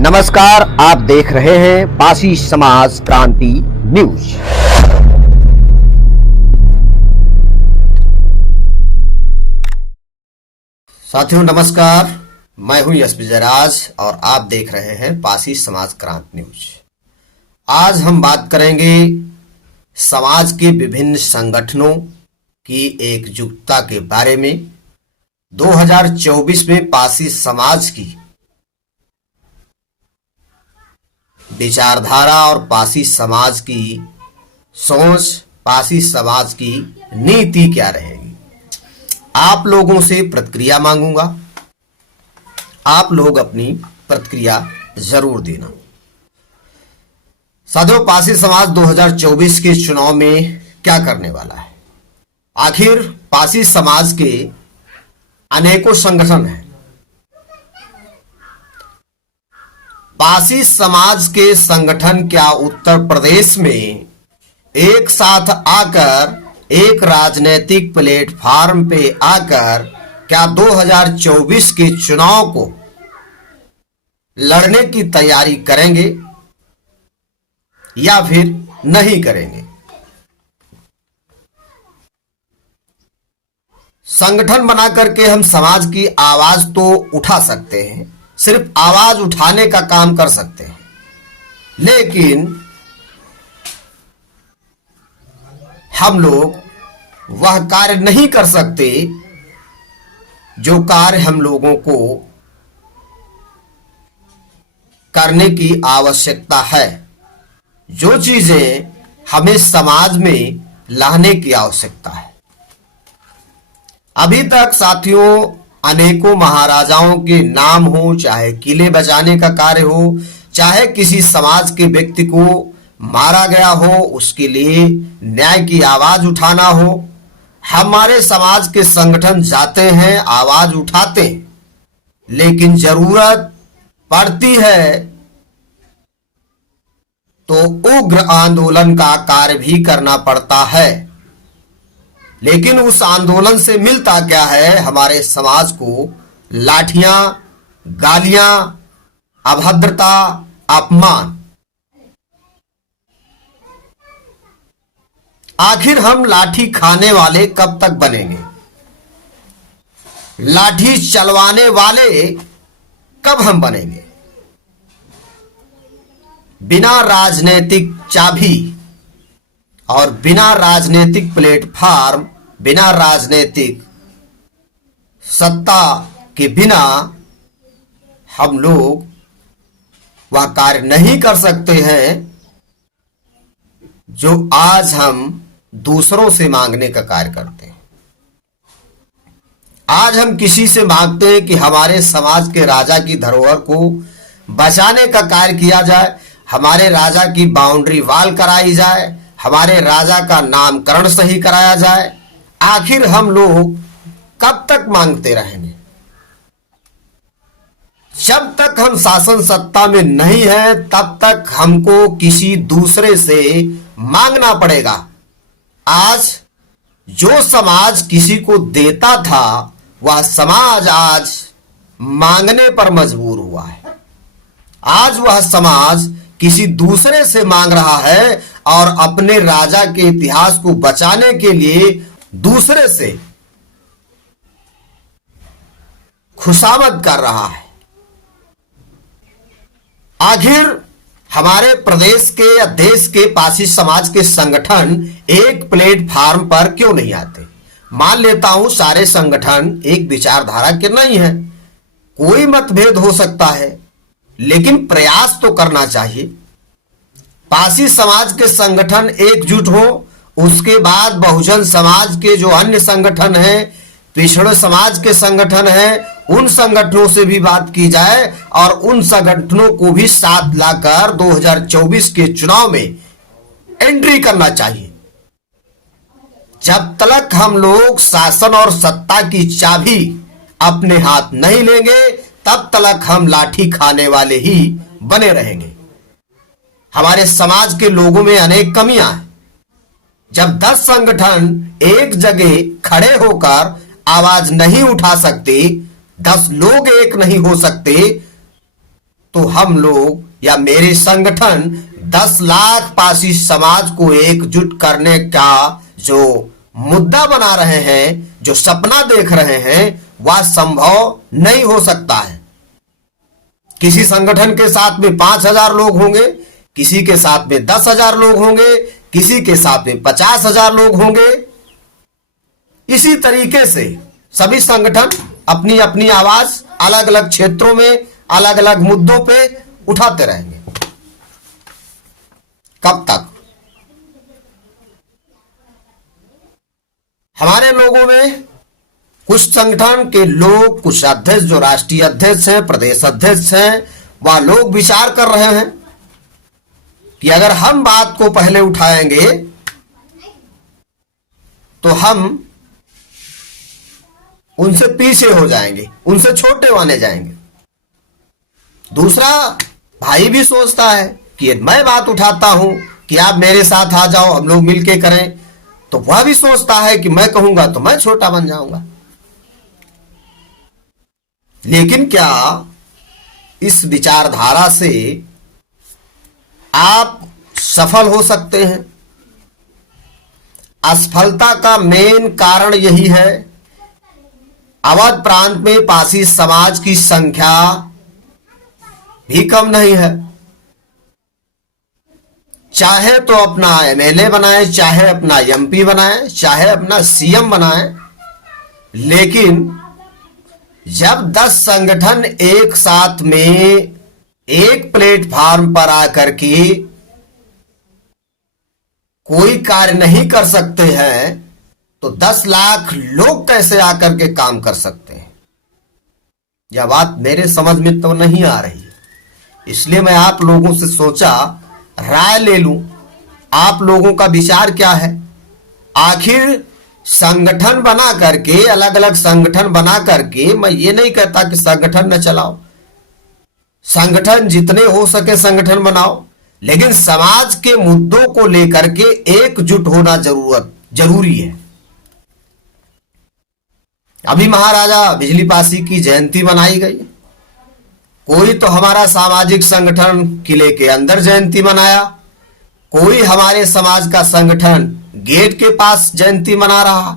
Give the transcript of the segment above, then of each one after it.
नमस्कार, आप देख रहे हैं पासी समाज क्रांति न्यूज। साथियों नमस्कार, मैं हूं एसपी जयराज और आप देख रहे हैं पासी समाज क्रांति न्यूज। आज हम बात करेंगे समाज के विभिन्न संगठनों की एकजुटता के बारे में। 2024 में पासी समाज की विचारधारा और पासी समाज की सोच, पासी समाज की नीति क्या रहेगी। आप लोगों से प्रतिक्रिया मांगूंगा, आप लोग अपनी प्रतिक्रिया जरूर देना। साथियों, पासी समाज 2024 के चुनाव में क्या करने वाला है। आखिर पासी समाज के अनेकों संगठन हैं। पासी समाज के संगठन क्या उत्तर प्रदेश में एक साथ आकर एक राजनीतिक प्लेटफॉर्म पे आकर क्या 2024 के चुनाव को लड़ने की तैयारी करेंगे या फिर नहीं करेंगे। संगठन बना करके हम समाज की आवाज तो उठा सकते हैं, सिर्फ आवाज उठाने का काम कर सकते हैं, लेकिन हम लोग वह कार्य नहीं कर सकते जो कार्य हम लोगों को करने की आवश्यकता है, जो चीजें हमें समाज में लाने की आवश्यकता है। अभी तक साथियों अनेकों महाराजाओं के नाम हो, चाहे किले बचाने का कार्य हो, चाहे किसी समाज के व्यक्ति को मारा गया हो, उसके लिए न्याय की आवाज उठाना हो, हमारे समाज के संगठन जाते हैं, आवाज उठाते हैं, लेकिन जरूरत पड़ती है तो उग्र आंदोलन का कार्य भी करना पड़ता है। लेकिन उस आंदोलन से मिलता क्या है हमारे समाज को? लाठियां, गालियां, अभद्रता, अपमान। आखिर हम लाठी खाने वाले कब तक बनेंगे? लाठी चलवाने वाले कब हम बनेंगे? बिना राजनीतिक चाबी और बिना राजनीतिक प्लेटफॉर्म, बिना राजनीतिक सत्ता के बिना हम लोग वह कार्य नहीं कर सकते हैं जो आज हम दूसरों से मांगने का कार्य करते हैं। आज हम किसी से मांगते हैं कि हमारे समाज के राजा की धरोहर को बचाने का कार्य किया जाए, हमारे राजा की बाउंड्री वॉल कराई जाए, हमारे राजा का नामकरण सही कराया जाए। आखिर हम लोग कब तक मांगते रहेंगे? जब तक हम शासन सत्ता में नहीं है तब तक हमको किसी दूसरे से मांगना पड़ेगा। आज जो समाज किसी को देता था वह समाज आज मांगने पर मजबूर हुआ है। आज वह समाज किसी दूसरे से मांग रहा है और अपने राजा के इतिहास को बचाने के लिए दूसरे से खुशामद कर रहा है। आखिर हमारे प्रदेश के या देश के पासी समाज के संगठन एक प्लेटफॉर्म पर क्यों नहीं आते? मान लेता हूं सारे संगठन एक विचारधारा के नहीं है, कोई मतभेद हो सकता है, लेकिन प्रयास तो करना चाहिए। पासी समाज के संगठन एकजुट हो, उसके बाद बहुजन समाज के जो अन्य संगठन हैं, पिछड़े समाज के संगठन हैं, उन संगठनों से भी बात की जाए और उन संगठनों को भी साथ लाकर 2024 के चुनाव में एंट्री करना चाहिए। जब तक हम लोग शासन और सत्ता की चाबी अपने हाथ नहीं लेंगे तब तक हम लाठी खाने वाले ही बने रहेंगे। हमारे समाज के लोगों में अनेक कमियां हैं। जब 10 संगठन एक जगह खड़े होकर आवाज नहीं उठा सकते, 10 लोग एक नहीं हो सकते, तो हम लोग या मेरे संगठन 10 लाख पासी समाज को एकजुट करने का जो मुद्दा बना रहे हैं, जो सपना देख रहे हैं, वह संभव नहीं हो सकता है। किसी संगठन के साथ में 5,000 लोग होंगे, किसी के साथ में 10,000 लोग होंगे, किसी के साथ में 50,000 लोग होंगे। इसी तरीके से सभी संगठन अपनी अपनी आवाज अलग अलग क्षेत्रों में अलग अलग मुद्दों पे उठाते रहेंगे। कब तक? हमारे लोगों में कुछ संगठन के लोग, कुछ अध्यक्ष जो राष्ट्रीय अध्यक्ष हैं, प्रदेश अध्यक्ष हैं, वह लोग विचार कर रहे हैं कि अगर हम बात को पहले उठाएंगे तो हम उनसे पीछे हो जाएंगे, उनसे छोटे माने जाएंगे। दूसरा भाई भी सोचता है कि मैं बात उठाता हूं कि आप मेरे साथ आ जाओ, हम लोग मिलके करें, तो वह भी सोचता है कि मैं कहूंगा तो मैं छोटा बन जाऊंगा। लेकिन क्या इस विचारधारा से आप सफल हो सकते हैं? असफलता का मेन कारण यही है, अवध प्रांत में पासी समाज की संख्या भी कम नहीं है। चाहे तो अपना एमएलए बनाए, चाहे अपना एमपी बनाए, चाहे अपना सीएम बनाए, लेकिन जब 10 संगठन एक साथ में एक प्लेटफॉर्म पर आकर के कोई कार्य नहीं कर सकते हैं तो 10 लाख लोग कैसे आकर के काम कर सकते हैं? यह बात मेरे समझ में तो नहीं आ रही है। इसलिए मैं आप लोगों से सोचा राय ले लूं, आप लोगों का विचार क्या है। आखिर संगठन बना करके, अलग अलग संगठन बना करके, मैं ये नहीं कहता कि संगठन न चलाओ, संगठन जितने हो सके संगठन बनाओ, लेकिन समाज के मुद्दों को लेकर के एकजुट होना जरूरी है। अभी महाराजा बिजली पासी की जयंती मनाई गई, कोई तो हमारा सामाजिक संगठन किले के अंदर जयंती मनाया, कोई हमारे समाज का संगठन गेट के पास जयंती मना रहा,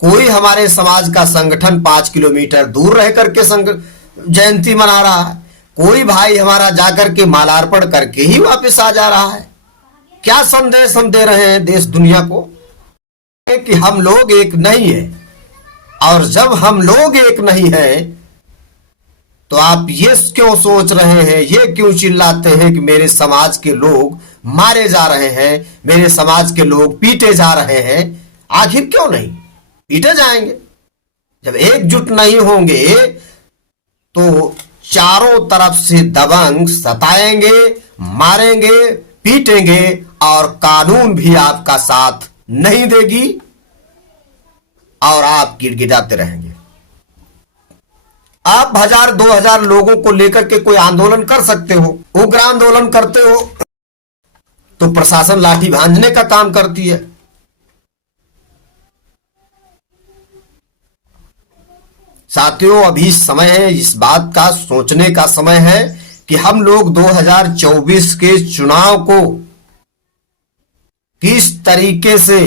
कोई हमारे समाज का संगठन 5 किलोमीटर दूर रह करके जयंती मना रहा है, कोई भाई हमारा जाकर के मालार्पण करके ही वापस आ जा रहा है। क्या संदेश हम दे रहे हैं देश दुनिया को कि हम लोग एक नहीं है? और जब हम लोग एक नहीं है तो आप ये क्यों सोच रहे हैं, ये क्यों चिल्लाते हैं कि मेरे समाज के लोग मारे जा रहे हैं, मेरे समाज के लोग पीटे जा रहे हैं? आखिर क्यों नहीं पीटे जाएंगे? जब एकजुट नहीं होंगे तो चारों तरफ से दबंग सताएंगे, मारेंगे, पीटेंगे और कानून भी आपका साथ नहीं देगी और आप गिड़गिड़ाते रहेंगे। आप 1000-2000 लोगों को लेकर के कोई आंदोलन कर सकते हो, उग्र आंदोलन करते हो तो प्रशासन लाठी भांजने का काम करती है। साथियों, अभी समय है, इस बात का सोचने का समय है कि हम लोग 2024 के चुनाव को किस तरीके से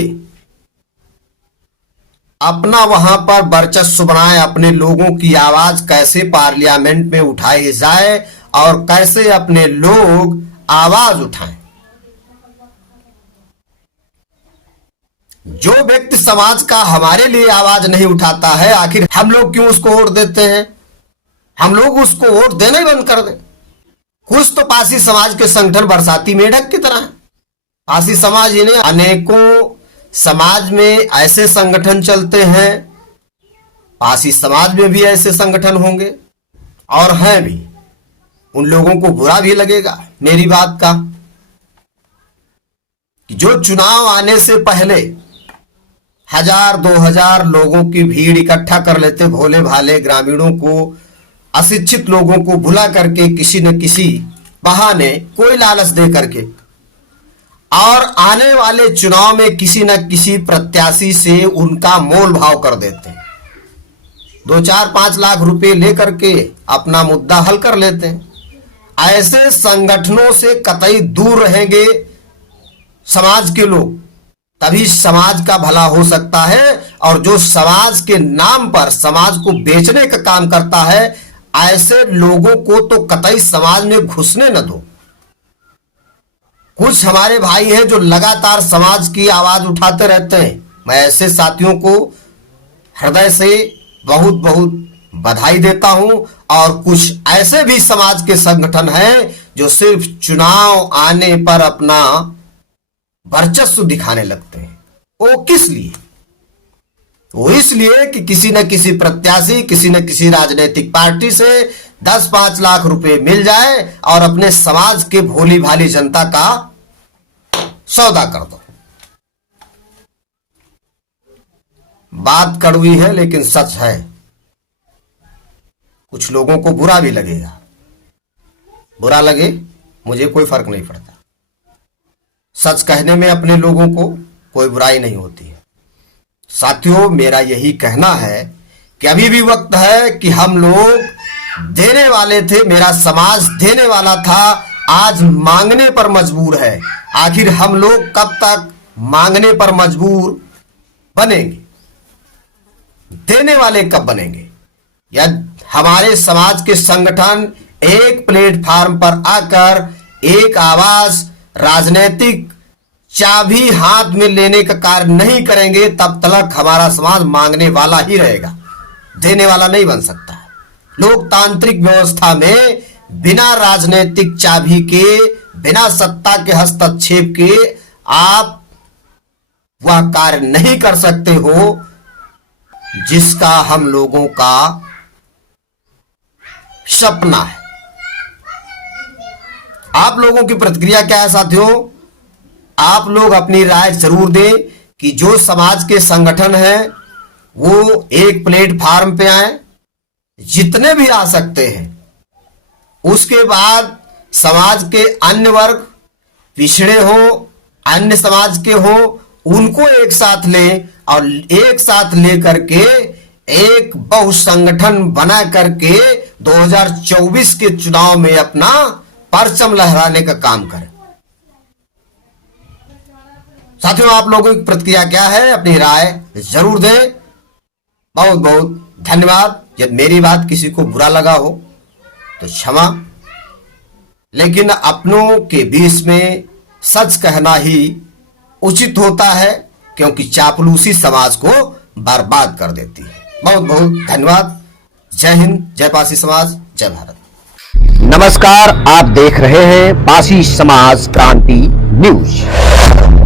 अपना वहां पर वर्चस्व बनाए, अपने लोगों की आवाज कैसे पार्लियामेंट में उठाई जाए और कैसे अपने लोग आवाज उठाएं। जो व्यक्ति समाज का हमारे लिए आवाज नहीं उठाता है, आखिर हम लोग क्यों उसको वोट देते हैं? हम लोग उसको वोट देना ही बंद कर दें। कुछ तो पासी समाज के संगठन बरसाती मेढक की तरह है। पासी समाज इन्हें अनेकों समाज में ऐसे संगठन चलते हैं, पासी समाज में भी ऐसे संगठन होंगे और हैं भी। उन लोगों को बुरा भी लगेगा मेरी बात का कि जो चुनाव आने से पहले 1000-2000 लोगों की भीड़ इकट्ठा कर लेते, भोले भाले ग्रामीणों को, अशिक्षित लोगों को भुला करके किसी न किसी बहाने कोई लालच दे करके, और आने वाले चुनाव में किसी न किसी प्रत्याशी से उनका मोल भाव कर देते हैं। 2-4-5 लाख रुपए लेकर के अपना मुद्दा हल कर लेते हैं। ऐसे संगठनों से कतई दूर रहेंगे समाज के लोग, तभी समाज का भला हो सकता है। और जो समाज के नाम पर समाज को बेचने का काम करता है, ऐसे लोगों को तो कतई समाज में घुसने न दो। कुछ हमारे भाई हैं जो लगातार समाज की आवाज उठाते रहते हैं, मैं ऐसे साथियों को हृदय से बहुत बहुत बधाई देता हूं। और कुछ ऐसे भी समाज के संगठन हैं जो सिर्फ चुनाव आने पर अपना वर्चस्व दिखाने लगते हैं। वो किस लिए? वो इसलिए कि किसी न किसी प्रत्याशी, किसी न किसी राजनीतिक पार्टी से 10-5 लाख रुपए मिल जाए और अपने समाज के भोली भाली जनता का सौदा कर दो। बात कड़वी है लेकिन सच है। कुछ लोगों को बुरा भी लगेगा, बुरा लगे मुझे कोई फर्क नहीं पड़ता। सच कहने में अपने लोगों को कोई बुराई नहीं होती है। साथियों, मेरा यही कहना है कि अभी भी वक्त है कि हम लोग देने वाले थे, मेरा समाज देने वाला था, आज मांगने पर मजबूर है। आखिर हम लोग कब तक मांगने पर मजबूर बनेंगे? देने वाले कब बनेंगे? या हमारे समाज के संगठन एक प्लेटफार्म पर आकर एक आवाज, राजनीतिक चाबी हाथ में लेने का कार्य नहीं करेंगे, तब तक हमारा समाज मांगने वाला ही रहेगा, देने वाला नहीं बन सकता। लोकतांत्रिक व्यवस्था में बिना राजनीतिक चाबी के, बिना सत्ता के हस्तक्षेप के आप वह कार्य नहीं कर सकते हो जिसका हम लोगों का सपना है। आप लोगों की प्रतिक्रिया क्या है साथियों? आप लोग अपनी राय जरूर दें कि जो समाज के संगठन हैं वो एक प्लेटफार्म पे आए, जितने भी आ सकते हैं। उसके बाद समाज के अन्य वर्ग, पिछड़े हो, अन्य समाज के हो, उनको एक साथ लें और एक साथ लेकर के एक बहुसंगठन बना करके 2024 के चुनाव में अपना परचम लहराने का काम करें। साथियों, आप लोगों की प्रतिक्रिया क्या है? अपनी राय जरूर दें। बहुत बहुत धन्यवाद। यदि मेरी बात किसी को बुरा लगा हो तो क्षमा, लेकिन अपनों के बीच में सच कहना ही उचित होता है, क्योंकि चापलूसी समाज को बर्बाद कर देती है। बहुत बहुत धन्यवाद। जय हिंद, जय पासी समाज, जय भारत। नमस्कार, आप देख रहे हैं पासी समाज क्रांति न्यूज।